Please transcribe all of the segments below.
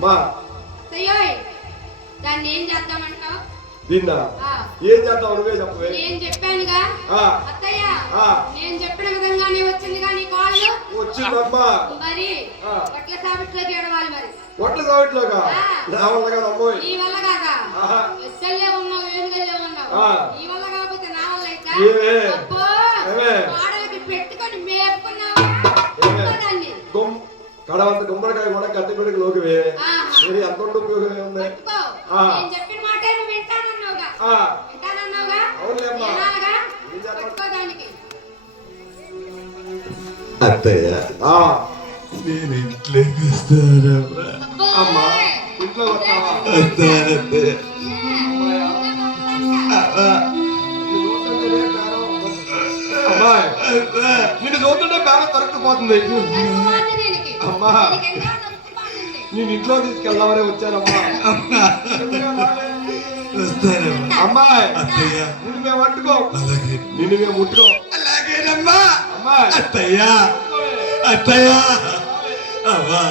అమ్మా దాన్ని ఏం చేద్దామంటావు? ఏం చేద్దాం నువ్వే చెప్పవే నేను చెప్పానుగా? అత్తయ్య. నేను చెప్పిన విధంగానే వచ్చిందిగా నీ కాళ్ళు? వచ్చిందమ్మా. మరి ఆ. పట్ల సాబిట్లోకి ఎడవాలి మరి? ఒట్ల సావిట్లోగా ఆ. నా వల్ల కాదు అమ్మోయ్. నీ వల్ల కాదా. ఎస్ఎల్ఏ ఉన్నావు ఏనుగల్లే ఉన్నావు ఆ. నీ వల్ల కాకపోతే నా వల్ల అయితే కడవంత గుమ్మడికాయ కూడా గట్టి గుడికి లోకివే. నేను ఎంత ఉంది? అత్తయ్య. ఆ, నేను ఇంట్లోకి అమ్మా ఇంట్లో నిన్ను చూస్తుంటే ప్రాణం తరుక్కుపోతుంది. అమ్మా. నేను ఇంట్లో తీసుకెళ్దామని వచ్చానమ్మా. అమ్మా వస్తానమ్మా అమ్మాయి అత్తయ్య. నిన్ను మేము పట్టుకో అలాగే. నిన్ను మేము ముట్టుకో. అలాగేనమ్మా. అమ్మాయి అత్తయ్య. అత్తయ్య. అమ్మా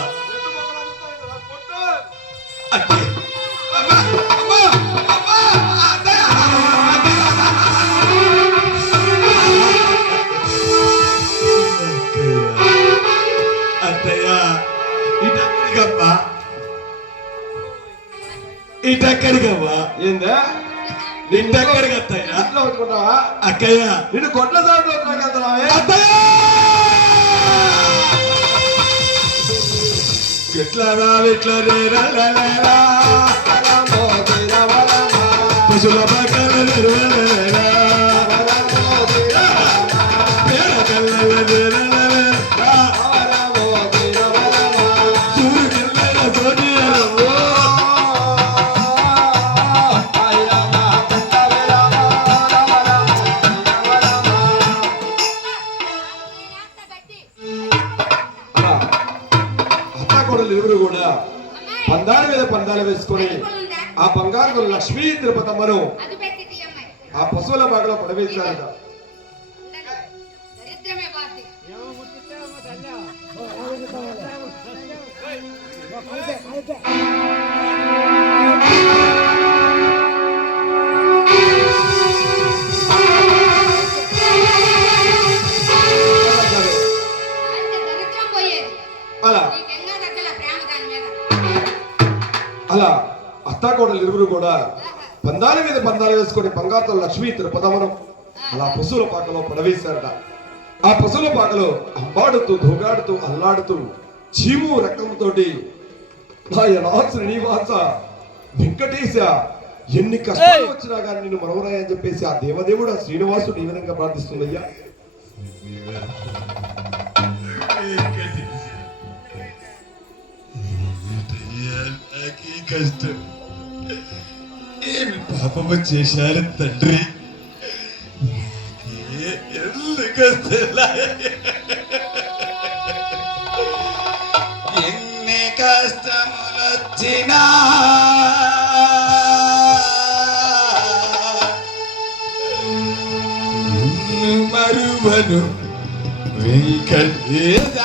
ఇటక్కడికమ్మా ఏందా? ఇటక్కడికి అత్తయ్య ఇంట్లో పట్టుకుంటావా అక్కయ్య. నిన్ను కొట్ల వెళ్తున్నావే అత్తయ్య! ఎట్లా రా ఎట్లా రే రా రా రా రా. పశువుల పక్కన బంగారు లక్ష్మీ తిరుపతమ్మను అది పెట్టి తీ అమ్మాయి. ఆ పశువుల బాగలో పడవేశారట ఉండదు. దరిద్రమే ఇరువురు కూడా. పందాల మీద పందాలు వేసుకొని బంగారుతో లక్ష్మీ తిరుపతమ్మను అలా పశువుల పాకలో పడవేశారట ఆ పశువుల పాకలో అంబాడుతూ దూగాడుతూ అల్లాడుతూ చీము రక్తంతోటి శ్రీనివాస వెంకటేశ ఎన్ని కష్టాలు వచ్చినా కానీ నిన్ను మరవరాయని చెప్పేసి ఆ దేవదేవుడు ఆ శ్రీనివాసుడు ఈ విధంగా ప్రార్థిస్తుందయ్యా కష్టం ఏమి పాపము చేశారు తండ్రి. ఎన్ని కష్టములు వచ్చినా మరువను వెంకటేశ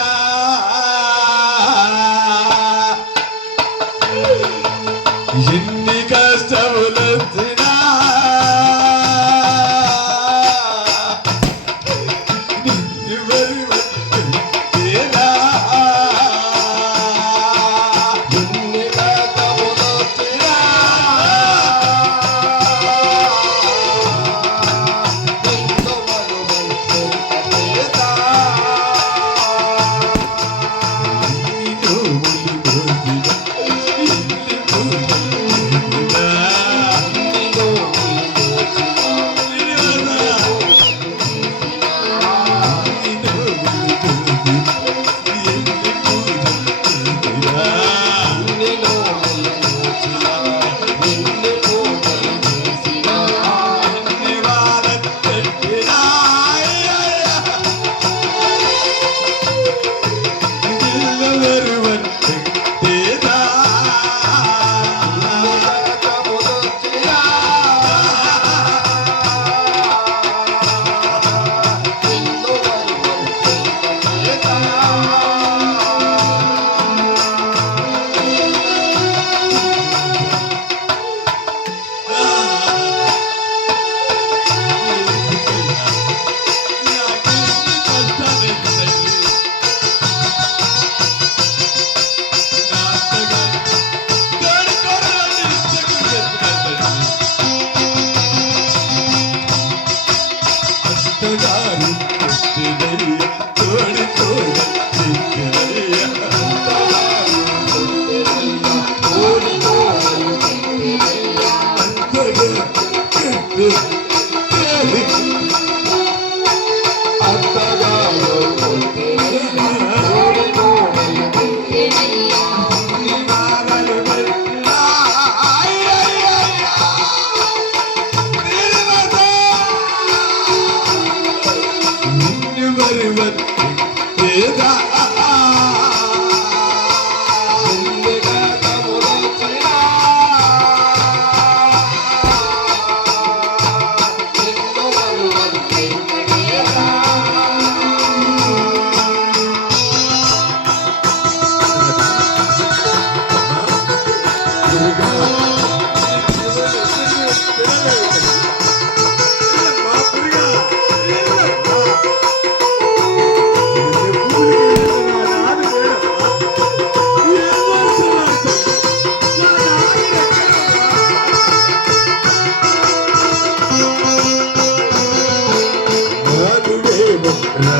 అలా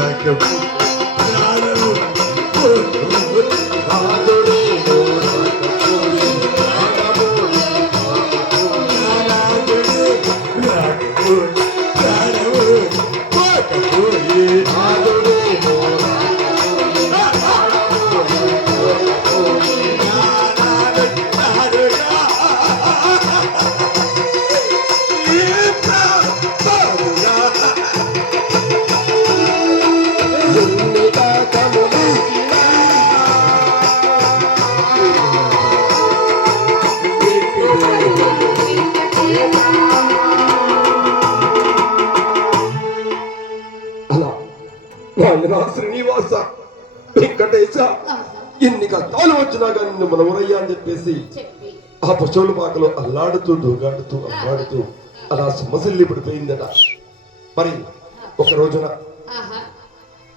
శ్రీనివాస వెంకటేశ ఎన్ని కష్టాలు వచ్చినా కానీ నిన్ను మనవరయ్యా అని చెప్పేసి చెప్పి. ఆ పశువుల పాకలో అల్లాడుతూ దూగాడుతూ అల్లాడుతూ అలా సమస్యలు పడిపోయిందట. మరి ఒక రోజున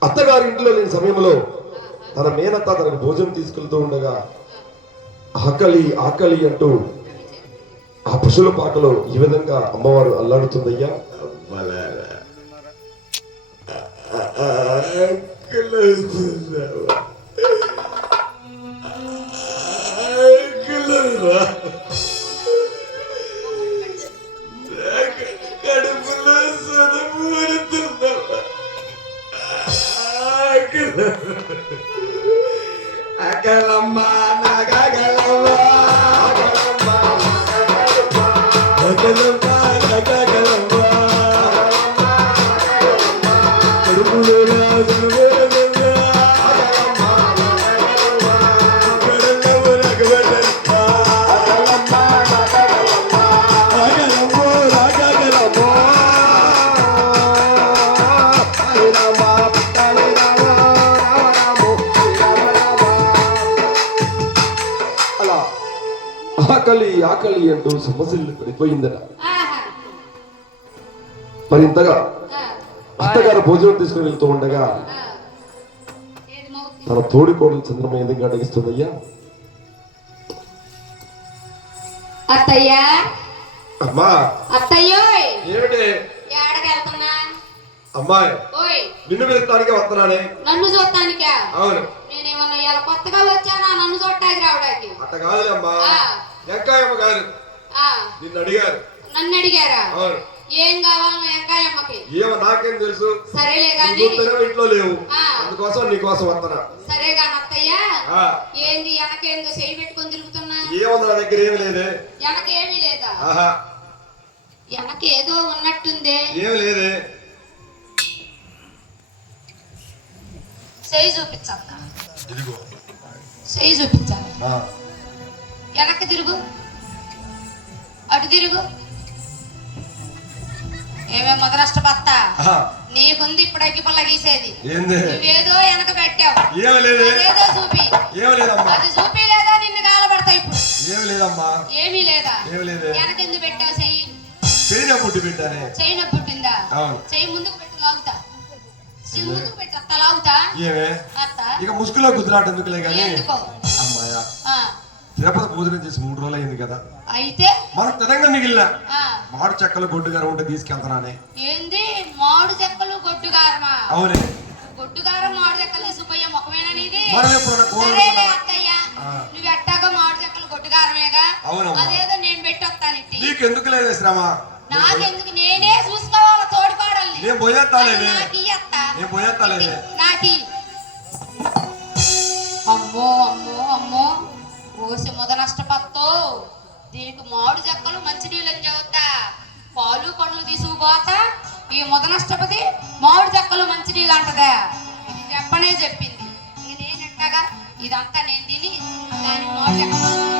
అత్తగారి ఇంట్లో లేని సమయంలో తన మేనత్త తనకు భోజనం తీసుకెళ్తూ ఉండగా ఆకలి ఆకలి అంటూ ఆ పశువుల పాకలో ఈ విధంగా అమ్మవారు అల్లాడుతుందయ్యా. Close the door. ఆకలి ఆకలి అంటూ సమస్యలు పడిపోయిందట. ఆహా. మరి ఇంతగా ఆ, అత్తగారు భోజనం తీసుకుని వెళ్తూ ఉండగా తన తోడి కోడలు చంద్రమ ఎందుకు అడిగిస్తుందయ్యా? అత్తయ్య? అమ్మా. అత్తయ్యోయ్ ఏమిటి? అమ్మాయి. ఓయ్. నిన్ను వెళ్తానికి వస్తున్నానే? నన్ను చూడటానికా? అవును. నేనేమన్నా ఇలా కొత్తగా వచ్చానా? నన్ను చూడటానికి రావడానికి? అట్ట కాదులే అమ్మా. వెంకాయమ్మ గారు. నిన్ను అడిగారు. నన్ను అడిగారా? అవును. ఏం కావాలి వెంకాయమ్మకి ఏమో నాకేం తెలుసు. సరేలే చూస్తేనేమో ఇంట్లో లేవు. అందుకోసం నీకోసం వస్తున్నా. సరే గాని అత్తయ్య. ఏంది వెనకేందో చేయి పెట్టుకొని తిరుగుతున్నా? ఏముంది నా దగ్గర ఏమి లేదే. వెనకేమీ లేదా? వెనకేదో ఉన్నట్టుందే. ఏమి లేదే. చేయి చూపించక్క ఇదిగో. చేయి చూపించాలి వెనక్కి తిరుగు. అటు తిరుగు. ఏమే మొదలష్ట పత్త ఆహా, నీకుంది ఇప్పుడు అగ్గి పుల్ల గీసేది. ఏంది? నువ్వేదో వెనక పెట్టావు. చూపి. అది చూపి లేదా నిన్ను కాలబడతా ఇప్పుడు? ఏమి లేదా? లేదే. వెనకెందుకు పెట్టావు చెయ్యి? పెట్టానే. చెయ్యి పుట్టిందా? ముందుకు పెట్టి లాగుతా. ముందుకు పెట్టి అత్త లాగుతా. ఇక ముసుగులో కుదిరాట ఎందుకులే కానీ ఎందుకో? తిరుపతి భోజనం చేసి మూడు రోజులు అయింది కదా. అయితే? మనం తినంగా మిగిలిన. ఆ. మాడు చెక్కలు గొడ్డు గారు ఉంటే తీసుకెళ్తానే ఏంది? మామిడి చెక్కలు గొడ్డు గొడ్డుగారమా అవునే. గొడ్డుగారం మామిడి చెక్కలు తీసుకుపోయే ముఖమేనా నీది? మనం ఎప్పుడన్నా కోరుకున్నా- సరేలే అత్తయ్య. నువ్వు ఎట్టాగో మామిడి చెక్కలు గొడ్డుగారమేగా అవునమ్మా. అదేదో నేను పెట్టొస్తాను ఇట్టి. నీకెందుకు లేదు శ్రమ? నాకెందుకు? నేనే చూసుకోవాల తోడుకోడల్ని. నేను పోయేస్తాలే నాకు. నేను. పోయేస్తాలే నాకి దీనికి మామిడి చెక్కలు మంచినీళ్ళని చెబుతా పాలు పండ్లు తీసుకుపోతా. ఈ ముదనష్టపతి మామిడి చెక్కలు మంచినీళ్ళు అంటదా? ఇది చెప్పనే చెప్పింది. ఇది ఇదంతా నేను తిని దానికి మామిడి చెక్కలు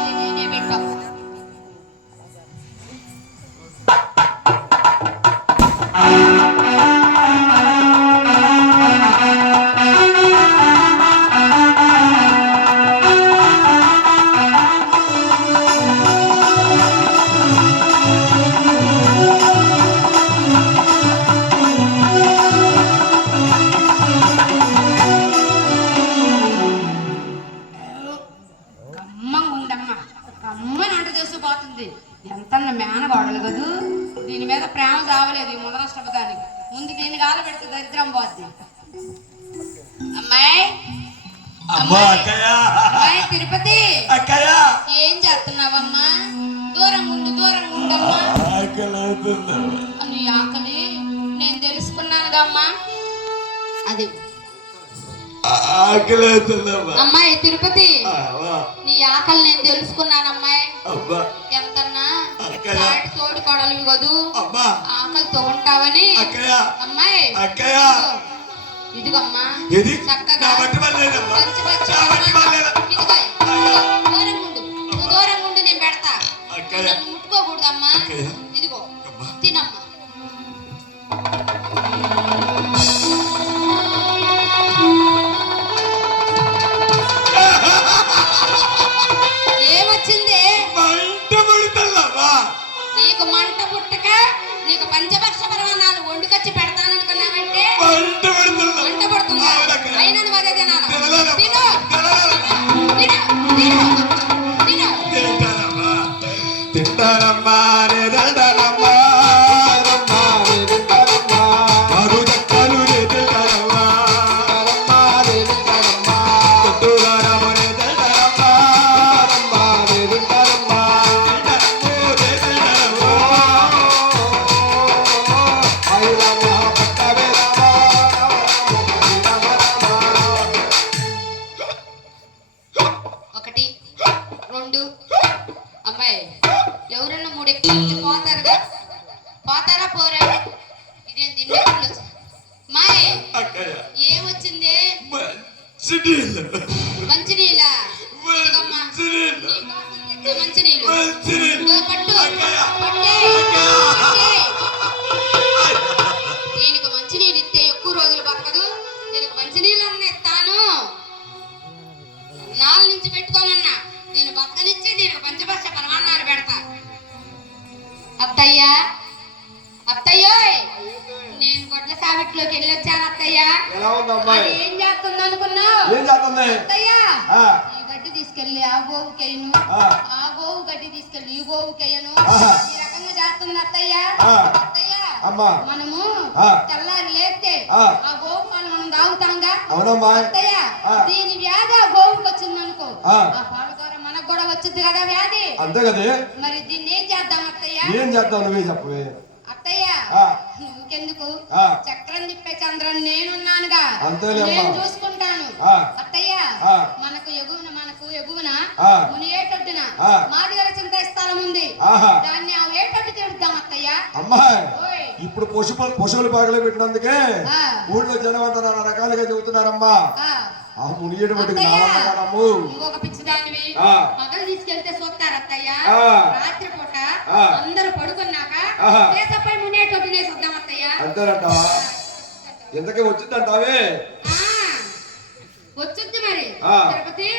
ఎంతన్నా తోడు కొడలు కదూ ఉంటావని. అక్కయ్య. అమ్మాయి. ఇదిగమ్మా. ఏది? చక్కగా నా బట్టి పర్లేదమ్మా పంచి పుట్టక నీకు పంచభక్ష నీళ్ళు మంచి నీళ్ళు ఇదిగో పట్టు. అక్కయ్య. పట్టే, పట్టే. దీనికి మంచి నీళ్ళు ఇస్తే ఎక్కువ రోజులు బతకదు. దీనికి మంచి నీళ్ళు అన్న ఇస్తాను. నాలుగు నుంచి పెట్టుకోనన్నా దీని బతకనిచ్చి దీనికి పంచభక్ష పరమాన్నాలు పెడతా. అత్తయ్య. అత్తయ్యోయ్ సావిట్లోకి వెళ్ళి వచ్చాను అత్తయ్య. ఎలా ఉంది అమ్మాయి? అది ఏం చేస్తుంది అనుకున్నావు? ఏం చేస్తుంది? అత్తయ్య ఆ, ఈ గడ్డి తీసుకెళ్ళి ఆ గోవుకేయను ఆ. ఆ గోవు గడ్డి తీసుకెళ్ళి ఈ గోవుకేయను. ఈ రకంగా చేస్తుంది అత్తయ్య. అత్తయ్య అమ్మా. మనము. తెల్లారి లేస్తే ఆ. గోవు పాలు మనం తాగుతాంగా? అవునమ్మా. అత్తయ్య. దీని వ్యాధి ఆ గోవుకి వచ్చింది అనుకో ఆ. పాల ద్వారా మనకు కూడా వచ్చింది కదా వ్యాధి. అంతే కదే. మరి దీన్ని ఏం చేద్దాం అత్తయ్య? ఏం చేద్దాం నువ్వే చెప్పవే. అత్తయ్య ఆ. చక్రం తిప్పే చంద్రం నేనున్నానుగా. నేను చూసుకుంటాను. అత్తయ్య. మనకు ఎగువన మనకు ఎగువన ఆ. ముని ఏటొడ్డున ఆ. మాదిగల చింత స్థలం ఉంది దాన్ని ఆ తిడుద్దాం అత్తయ్య అమ్మాయి ఇప్పుడు పశు పశువులు పాకలు పెట్టినందుకే. ఊళ్ళో జనం అంతా నానా రకాలుగా చెబుతున్నారమ్మా ఆ. ఇంకొక పిచ్చిదానివి ఆ. పగలు తీసుకెళ్తే చూస్తారు అత్తయ్య ఆ. రాత్రి పూట ఆ. అందరూ పడుకున్నాక అంతేనంటావా? ఎంతకే వచ్చిందంటావే? ఆ. వచ్చుద్ది మరి. తిరుపతి.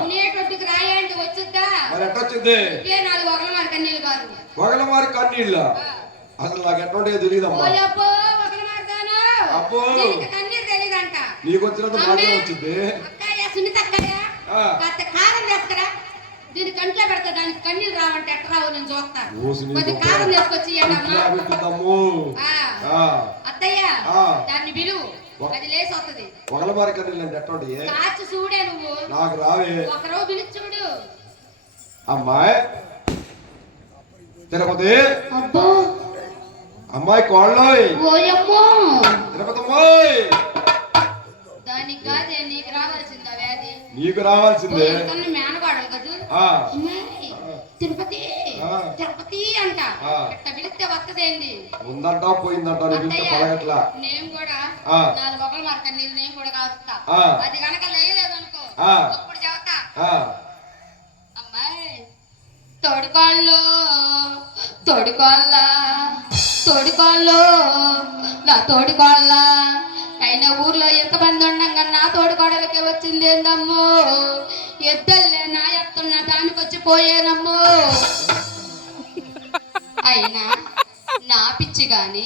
మునేటొడ్డుకి రాయండి వచ్చుద్దా? మరి ఎట్టొచ్చింది? నాలుగు ఒకల మరి కన్నీళ్ళు గారు ఒకళ్ళ వారి కన్నీళ్ళ? అసలు నాకు తెలియదమ్మా ఒకల అబ్బో. కన్నీరు తెలీదంట. నీకు వచ్చినంత మాత్రం వచ్చింది. సునీత అక్కయ్య. కారం దీని కంట్లో పెడతా దానికి కన్నీళ్ళు రావంటే ఎట్ట రావు నేను చూస్తాను కొద్ది. కారం తీసుకొచ్చి అత్తయ్య. దాన్ని పిలువు వా. అది లేసి వస్తుంది. పొగలబారి కన్నీళ్ళు అంటే ఎట్టోటి కాచి చూడే నువ్వు. నాకు రావే. ఒకరోజు పిలిచి చూడు. అమ్మాయి తిరుపతి. అబ్బో. అమ్మాయి కోళ్ళోయ్. తిరుపతి దానికి కాదే నీకు రావాల్సిందా వ్యాధి. నీకు రావాల్సిందే. కన్ను మేనగాడలు కదా? తిరుపతి. తిరుపతి అంట. ఇట్ట పిలిస్తే వస్తదేంది ఉందంటా పోయిందంటా పలగట్లా నేను కూడా. నాలుగు మొక్కలు మార్క నీళ్ళు నేను కూడా కాదుతా ఆ. అది కనుక లేయలేదు అనుకో. అప్పుడు చెబుతా అమ్మాయి తోడుకోళ్ళు తోడుకోళ్ళ తోడుకోళ్ళు నా తోడుకోళ్ళ. అయినా ఊర్లో ఎంతమంది ఉండంగా నా తోడుకోడలకే వచ్చింది ఏందమ్మో ఎద్దల్లే నా ఎత్తున్న దానికి వచ్చి పోయేనమ్మో? అయినా నా పిచ్చి గాని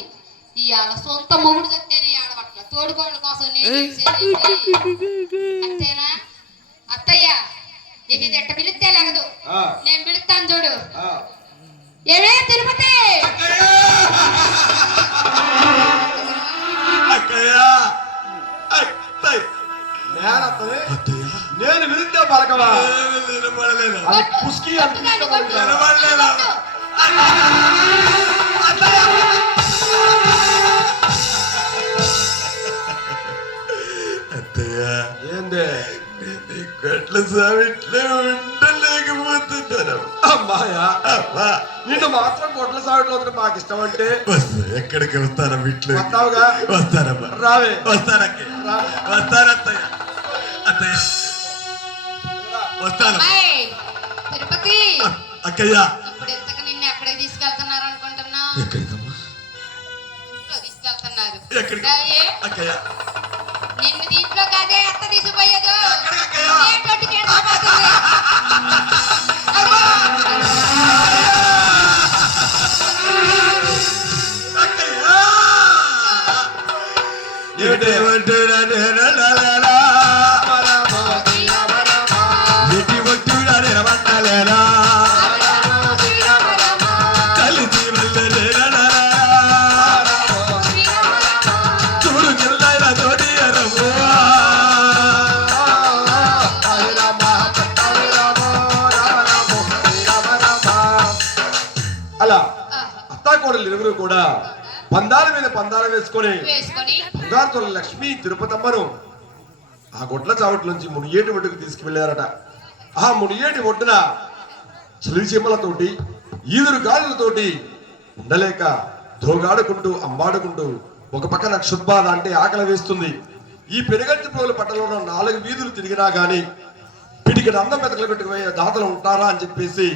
ఇవాళ సొంత మొగుడు చస్తేనే ఆడవట్ల తోడుకోళ్ళ కోసం? అంతేనా? అత్తయ్య ఇది ఎట్ట పిలిస్తే లేగదు. నేను పిలుస్తాను చూడు. ఏమే తిరుపతి? నేను విరుద్దే పలకవా? ఏమీ వినపడలేదు. అనిపిస్తుంది వినపడలేదా? ఏందే? గట్ల సావిట్లో ఉండలేకపోతున్నాను నిన్ను మాత్రం కొట్ల సాగుట్లో వదిలి మాకు ఇష్టం అంటే ఎక్కడికి వస్తానమ్మా ఇట్లు వస్తావుగా? వస్తానమ్మా. రావే. వస్తానక్కయ్య రా. వస్తాను అత్తయ్య. అత్తయ్య. వస్తాను. తిరుపతి. అక్కయ్య. ఇప్పుడు ఇంతకు నిన్ను ఎక్కడికి తీసుకెళ్తున్నారు అనుకుంటున్నా? ఎక్కడికమ్మా? తీసుకెళ్తున్నారు. ఎక్కడికి? అక్కయ్య. నిన్ను దీంట్లో కాదే అత్త తీసుకుపోయేదు? వేసుకొని బంగారుతుల లక్ష్మి తిరుపతమ్మను ఆ గొడ్ల చావట్లోంచి మునియేటి ఒడ్డుకు తీసుకువెళ్ళారట. ఆ మునియేటి ఒడ్డున చలిచీమలతోటి ఈదురు గాలులతోటి ఉండలేక ధోగాడుకుంటూ అంబాడుకుంటూ ఒక పక్కన క్షుద్బాధ అంటే ఆకలి వేస్తుంది. ఈ పెనుగంటి పోలు పట్టణంలో నాలుగు వీధులు తిరిగినా గాని పిడికి అందం మెతకలు పెట్టుకుపోయే దాతలు ఉంటారా అని చెప్పేసి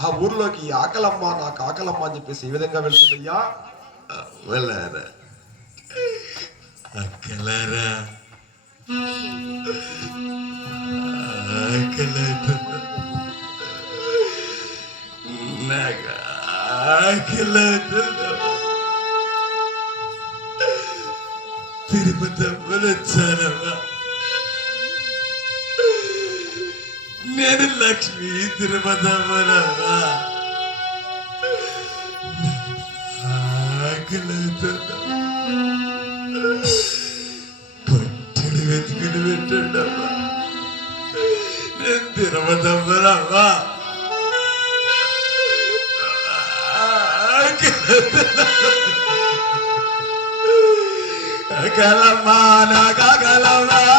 ఆ ఊర్లోకి ఆకలమ్మ నాకు ఆకలమ్మ అని చెప్పేసి ఈ విధంగా వెళ్తుందయ్యా. వెళ్ళారా? అక్కలారా. ఆకలేతుంది నాకు ఆకలేతుంది తిరుపతి వచ్చానమ్మా నేను లక్ష్మి తిరుపతమ్మనమ్మా ఆకలేతుందా పట్టడి పెట్టండి అమ్మా నేను తిరుపతమ్మనమ్మా అగలమ్మా నాగలమ్మా అగలమ్మా